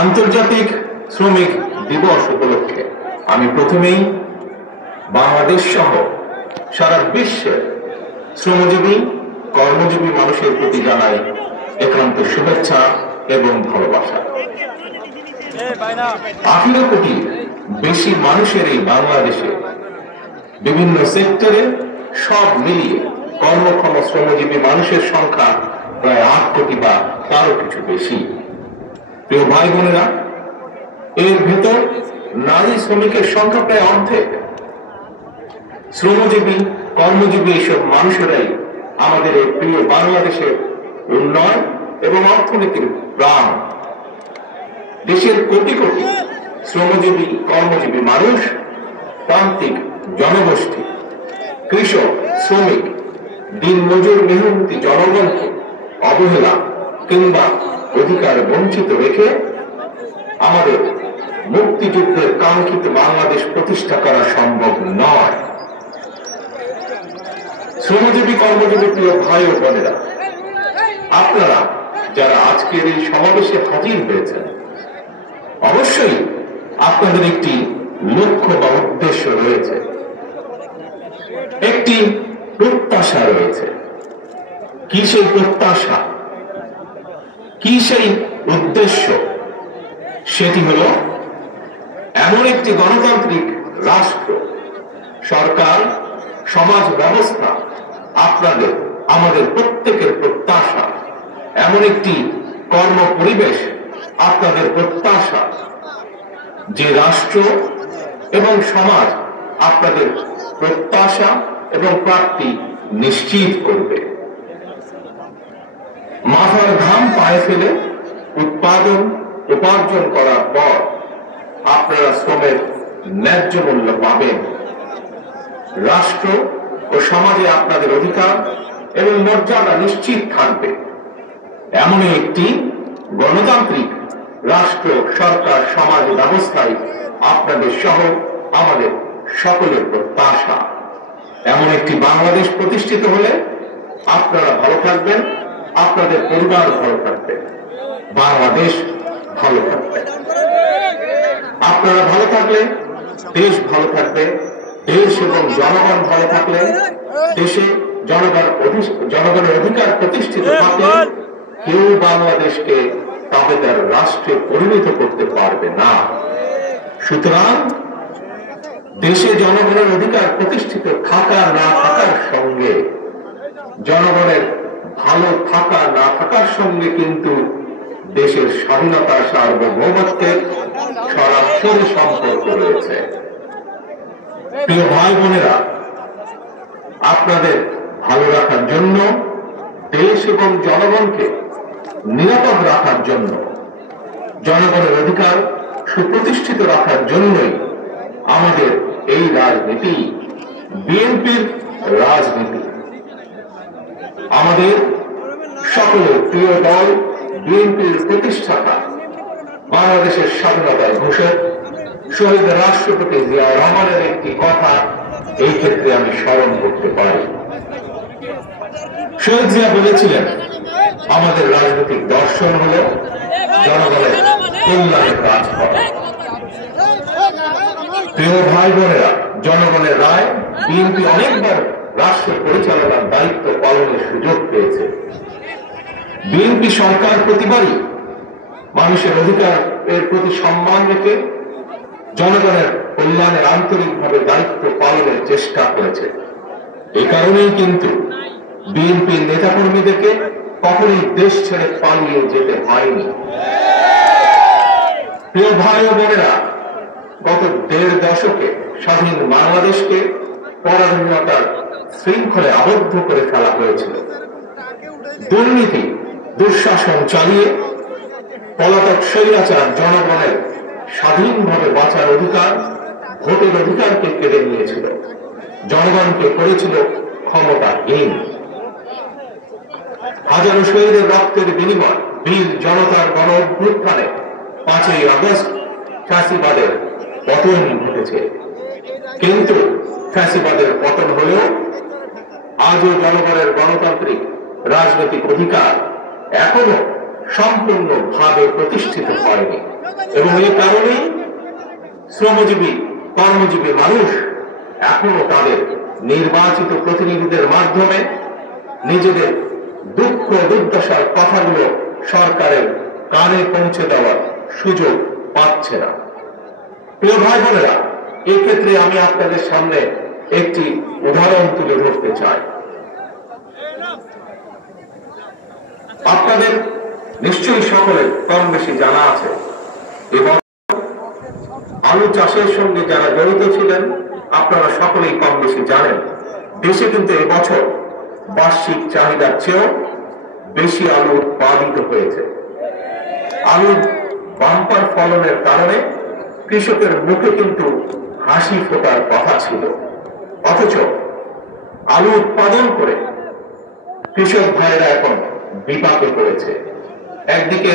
আন্তর্জাতিক শ্রমিক দিবস উপলক্ষে আমি প্রথমেই বাংলাদেশ সহ সারা বিশ্বের শ্রমজীবী কর্মজীবী মানুষের প্রতি জানাই একান্ত শুভেচ্ছা এবং ভালোবাসা। 18 কোটি বেশি মানুষের এই বাংলাদেশে বিভিন্ন সেক্টরে সব মিলিয়ে কর্মক্ষম শ্রমজীবী মানুষের সংখ্যা প্রায় 8 কোটি বা তারও কিছু বেশি। প্রিয় ভাই বোনেরা, এর ভেতর নারী শ্রমিকের সংখ্যা প্রায় অর্ধেক। শ্রমজীবী কর্মজীবী এইসব মানুষেরাই আমাদের এই প্রিয় বাংলাদেশের উন্নয়ন এবং অর্থনীতির প্রাণ। দেশের কোটি কোটি শ্রমজীবী কর্মজীবী মানুষ, প্রান্তিক জনগোষ্ঠী, কৃষক, শ্রমিক, দিনমজুর মেহনতি জনগণকে অবহেলা কিংবা অধিকার বঞ্চিত রেখে আমাদের মুক্তিযুদ্ধের কাঙ্ক্ষিত বাংলাদেশ প্রতিষ্ঠা করা সম্ভব নয়। শ্রমজীবী কর্মজীবী প্রিয় ভাই ও বোনেরা, আপনারা যারা আজকের এই সমাবেশে হাজির হয়েছেন, অবশ্যই আপনাদের একটি লক্ষ্য বা উদ্দেশ্য রয়েছে, একটি প্রত্যাশা রয়েছে। কি সেই প্রত্যাশা, কি সেই উদ্দেশ্য? সেটি হলো এমন একটি গণতান্ত্রিক রাষ্ট্র, সরকার, সমাজ ব্যবস্থা, আপনাদের আমাদের প্রত্যেকের প্রত্যাশা, এমন একটি কর্ম পরিবেশ আপনাদের প্রত্যাশা, যে রাষ্ট্র এবং সমাজ আপনাদের প্রত্যাশা এবং প্রাপ্তি নিশ্চিত করবে। মাথার ঘাম পায়ে ফেলে উৎপাদন উপার্জন করার পর আপনারা শ্রমের ন্যায্য মূল্য পাবেন। রাষ্ট্র ও সমাজে আপনাদের অধিকার এবং মর্যাদা নিশ্চিত থাকবে। এমনই একটি গণতান্ত্রিক রাষ্ট্র, সরকার, সমাজ ব্যবস্থায় আপনাদের সহ আমাদের সকলের প্রত্যাশা। এমন একটি বাংলাদেশ প্রতিষ্ঠিত হলে আপনারা ভালো থাকবেন, আপনাদের পরিবার ভালো থাকবে, বাংলাদেশ ভালো থাকবে। আপনারা ভালো থাকলে দেশ ভালো থাকবে, দেশ এবং জনগণ ভালো থাকলে দেশে জনগণের অধিকার প্রতিষ্ঠিত থাকলে কেউ বাংলাদেশকে তাবেদার রাষ্ট্রে পরিণত করতে পারবে না। সুতরাং দেশে জনগণের অধিকার প্রতিষ্ঠিত থাকা না থাকার সঙ্গে, জনগণের ভালো থাকা না থাকার সঙ্গে কিন্তু দেশের স্বাধীনতা, সার্বভৌমত্বের সরাসরি সম্পর্ক রয়েছে। প্রিয় ভাই বোনেরা, আপনাদের ভালো রাখার জন্য, দেশ এবং জনগণকে নিরাপদ রাখার জন্য, জনগণের অধিকার সুপ্রতিষ্ঠিত রাখার জন্যই আমাদের এই রাজনীতি, বিএনপির রাজনীতি। আমাদের সকলের প্রিয় দল বিএনপির প্রতিষ্ঠাতা, বাংলাদেশের স্বাধীনতার ঘোষক শহীদ রাষ্ট্রপতি জিয়া রহমানের একটি কথা এই ক্ষেত্রে আমি স্মরণ করতে পারি। শহীদ জিয়া বলেছিলেন, আমাদের রাজনৈতিক দর্শন হল জনগণের কল্যাণে কাজ করা। প্রিয় ভাই বোনেরা, জনগণের রায় বিএনপি অনেকবার রাষ্ট্র পরিচালনার দায়িত্ব পালনের সুযোগ পেয়েছে। বিএনপি সরকার প্রতিবারই মানুষের অধিকার এর প্রতি সম্মান রেখে জনগণের কল্যাণে আন্তরিকভাবে দায়িত্ব পালনের চেষ্টা করেছে। এই কারণেই কিন্তু বিএনপির নেতাকর্মীদেরকে কখনোই দেশ ছেড়ে পালিয়ে যেতে হয়নি। প্রিয় ভাই ও বোনেরা, গত 1.5 দশকে স্বাধীন বাংলাদেশকে পরাধীনতার শৃঙ্খলে আবদ্ধ করে ফেলা হয়েছিল। দুর্নীতি, দুঃশাসন চালিয়ে পলাতক স্বৈরাচার জনগণের স্বাধীনভাবে বাঁচার অধিকার, ভোটের অধিকারকে কেড়ে নিয়েছিল, জনগণকে করেছিল ক্ষমতাহীন। হাজারো শহীদের রক্তের বিনিময়, বীর জনতার গণ অভ্যুত্থানে 5ই আগস্ট ফ্যাসিবাদের পতন ঘটেছে। কিন্তু ফ্যাসিবাদের পতন হলেও আজও জনগণের গণতান্ত্রিক রাজনৈতিক অধিকার এখনো সম্পূর্ণভাবে প্রতিষ্ঠিত হয়নি এবং এই কারণেই শ্রমজীবী কর্মজীবী মানুষ এখনো তাদের নির্বাচিত প্রতিনিধিদের মাধ্যমে নিজেদের দুঃখ দুর্দশার কথাগুলো সরকারের কানে পৌঁছে দেওয়ার সুযোগ পাচ্ছে না। প্রিয় ভাই বোনেরা, এক্ষেত্রে আমি আপনাদের সামনে একটি উদাহরণ তুলে ধরতে চাই। আপনাদের নিশ্চয়ই সকলের কম বেশি জানা আছে এবং আলু চাষের সঙ্গে যারা জড়িত ছিলেন আপনারা সকলেই কম বেশি জানেন, দেশে কিন্তু এবছর বার্ষিক চাহিদার চেয়েও বেশি আলু উৎপাদিত হয়েছে। আলুর বাম্পার ফলনের কারণে কৃষকের মুখে কিন্তু হাসি ফোটার কথা ছিল, অথচ আলু উৎপাদন করে কৃষক ভাইরা এখন বিপাকে পড়েছে। একদিকে